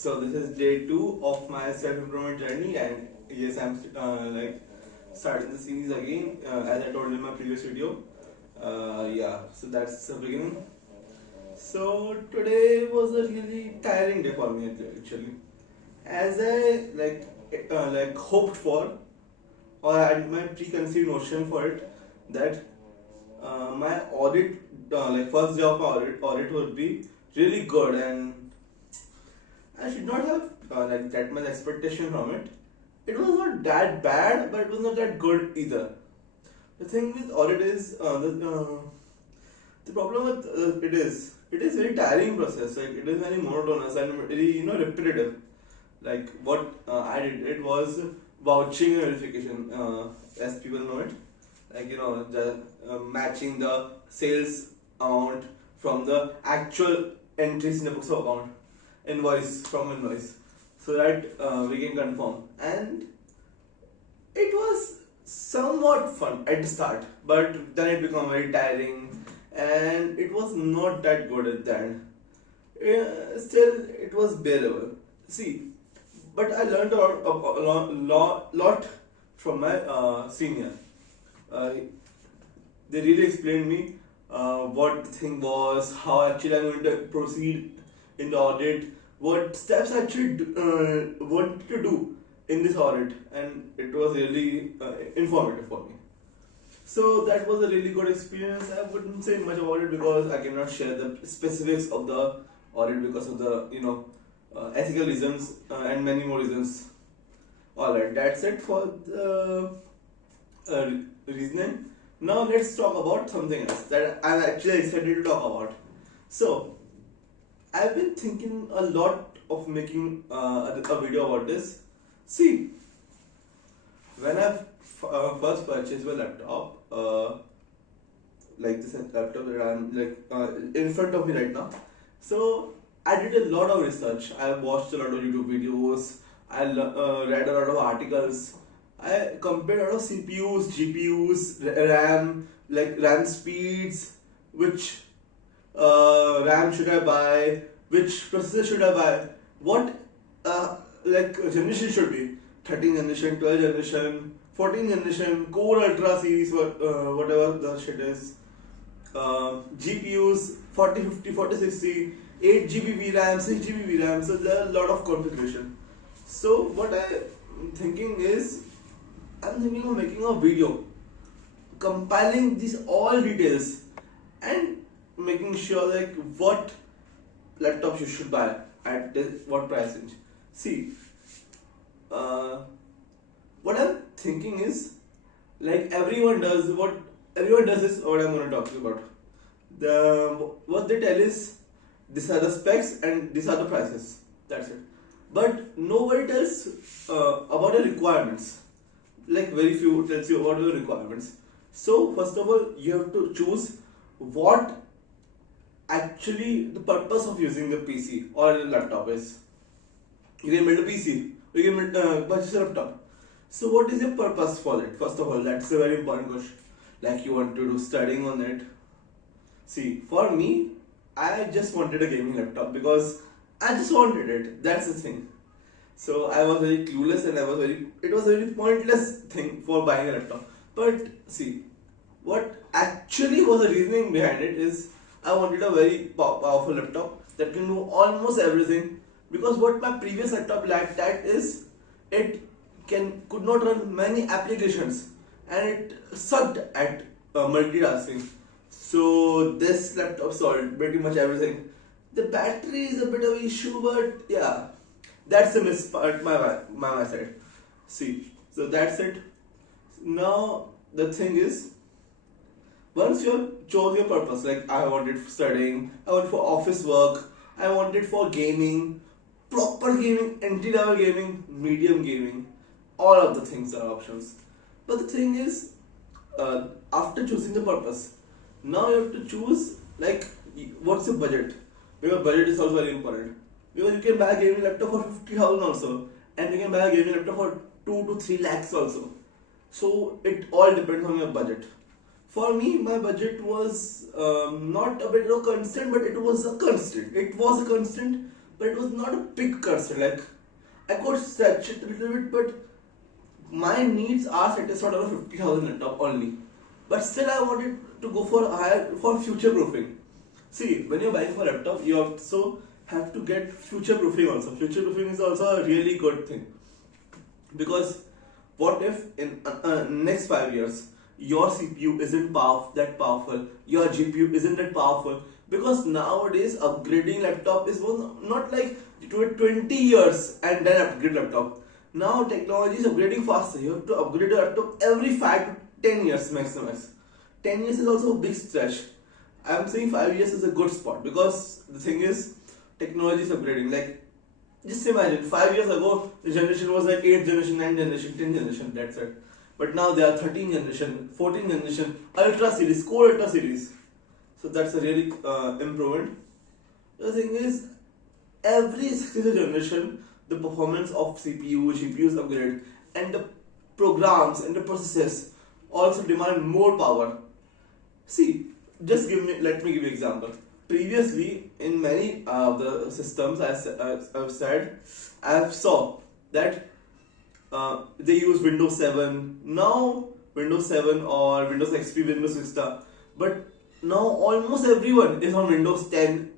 So this is day 2 of my self-improvement journey, and yes, I'm starting the series again, as I told in my previous video. Yeah, so that's the beginning. So today was a really tiring day for me actually, as I hoped for, or I had my preconceived notion for it, that my audit, first day of my audit would be really good, and I should not have that much expectation from it. It was not that bad, but it was not that good either. The thing with audit is the problem with it is very tiring process. Like it is very monotonous and very repetitive. Like what I did, it was vouching and verification, as people know it. Like matching the sales amount from the actual entries in the books of account, invoice, so that we can confirm. And it was somewhat fun at the start, but then it became very tiring, and it was not that good at the end. Still, it was bearable. See, but I learned a lot from my senior. Uh, they really explained me what the thing was, how actually I'm going to proceed in the audit, what steps I actually want to do in this audit, and it was really informative for me. So that was a really good experience. I wouldn't say much about it because I cannot share the specifics of the audit because of the ethical reasons and many more reasons. Alright, that's it for the reasoning. Now let's talk about something else that I'm actually excited to talk about. So I've been thinking a lot of making a video about this. See, when I first purchased my laptop, like this laptop that I'm in front of me right now. So I did a lot of research. I watched a lot of YouTube videos. I read a lot of articles. I compared a lot of CPUs, GPUs, RAM, like RAM speeds, which RAM should I buy, which processor should I buy, what generation should be, 13th generation, 12th generation, 14th generation, Core Ultra series, whatever the shit is, GPUs 4050, 4060, 8 GB VRAM, 6 GB VRAM, so there are a lot of configuration. So what I'm thinking is, I'm thinking of making a video compiling these all details and making sure like what laptops you should buy at what price range. See, what I'm thinking is, like everyone does is what I'm going to talk about. What they tell is, these are the specs and these are the prices. That's it. But nobody tells about the requirements. Like very few tells you about the requirements. So first of all, you have to choose what actually the purpose of using the PC or the laptop is. You can build a PC, you can purchase a laptop. So what is your purpose for it? First of all, that's a very important question. Like you want to do studying on it. See, for me, I just wanted a gaming laptop because I just wanted it. That's the thing. So I was very clueless, and it was a very pointless thing for buying a laptop. But see, what actually was the reasoning behind it is, I wanted a very powerful laptop that can do almost everything. Because what my previous laptop lacked, that is, it could not run many applications, and it sucked at multitasking. So this laptop solved pretty much everything. The battery is a bit of an issue, but yeah, that's the miss part my side. See, so that's it. Now the thing is, once you chose your purpose, like I wanted for studying, I wanted for office work, I wanted for gaming, proper gaming, entry level gaming, medium gaming, all of the things are options. But the thing is, after choosing the purpose, now you have to choose like what's your budget. Because budget is also very important. Because you can buy a gaming laptop for 50,000 also, and you can buy a gaming laptop for 2 to 3 lakhs also. So it all depends on your budget. For me, my budget was not a bit of constant, but it was a constant. It was a constant but it was not a big cursor. Like I could stretch it a little bit, but my needs are satisfied on a 50,000 laptop only. But still, I wanted to go for higher for future proofing. See, when you're buying for a laptop, you also have to get future proofing also. Future proofing is also a really good thing, because what if in next 5 years your CPU isn't that powerful, your GPU isn't that powerful? Because nowadays upgrading laptop is not like 20 years and then upgrade laptop. Now technology is upgrading faster. You have to upgrade your laptop every 5 to 10 years maximum. 10 years is also a big stretch. I'm saying 5 years is a good spot, because the thing is technology is upgrading. Like just imagine 5 years ago the generation was like 8th generation, 9th generation, 10th generation, that's it. But now they are 13th generation, 14th generation, Ultra series, Core Ultra series. So that's a really improvement. The thing is, every successive generation, the performance of CPU, GPUs upgrade, and the programs and the processes also demand more power. See, let me give you an example. Previously, in many of the systems, I've said, I've saw that they use Windows 7, now Windows 7 or Windows XP, Windows Vista, but now almost everyone is on Windows 10,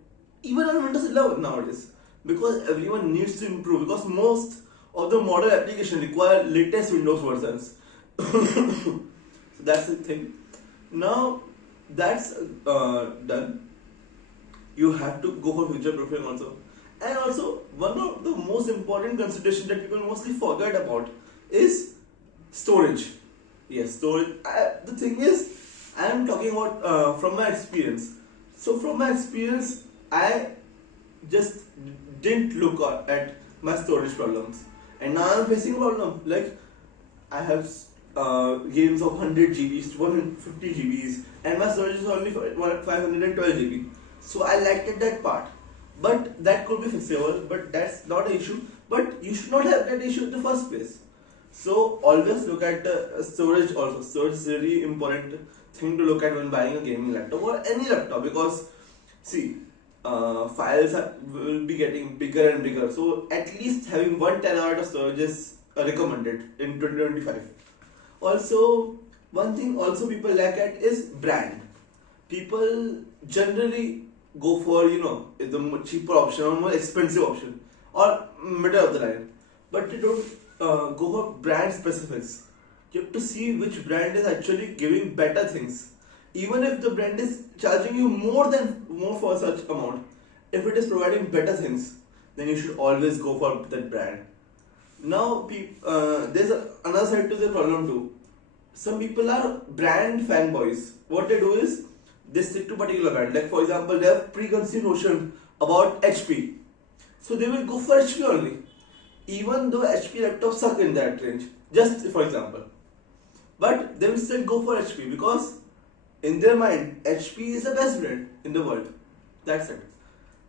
even on Windows 11 nowadays, because everyone needs to improve, because most of the modern applications require latest Windows versions. So that's the thing. Now that's done, you have to go for future proofing also. And also, one of the most important considerations that people mostly forget about is storage. Yes, storage. The thing is, I am talking about from my experience. So from my experience, I just didn't look at my storage problems, and now I'm facing a problem. Like I have games of 100 GBs, 150 GBs, and my storage is only 512 GB. So I liked that part, but that could be fixable. But that's not an issue. But you should not have that issue in the first place. So always look at storage also. Storage is a really important thing to look at when buying a gaming laptop or any laptop, because see, files will be getting bigger and bigger. So at least having 1 TB of storage is recommended in 2025. Also, one thing also people lack at is brand. People generally go for the cheaper option or more expensive option or middle of the line, but they don't go for brand specifics. You have to see which brand is actually giving better things. Even if the brand is charging you more for such amount, if it is providing better things, then you should always go for that brand. Now, there's another side to the problem too. Some people are brand fanboys. What they do is they stick to particular brand. Like for example, they have preconceived notion about HP, so they will go for HP only, even though HP laptops suck in that range. Just for example, but they will still go for HP because in their mind HP is the best brand in the world. That's it.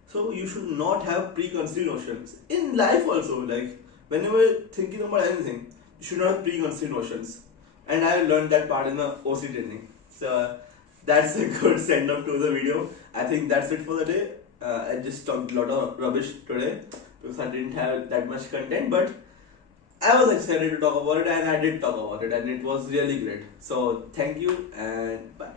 So you should not have preconceived notions in life also. Like whenever thinking about anything, you should not have preconceived notions. And I learned that part in the OC training. So that's a good send off to the video. I think that's it for the day. I just talked a lot of rubbish today because I didn't have that much content, but I was excited to talk about it, and I did talk about it, and it was really great. So thank you and bye.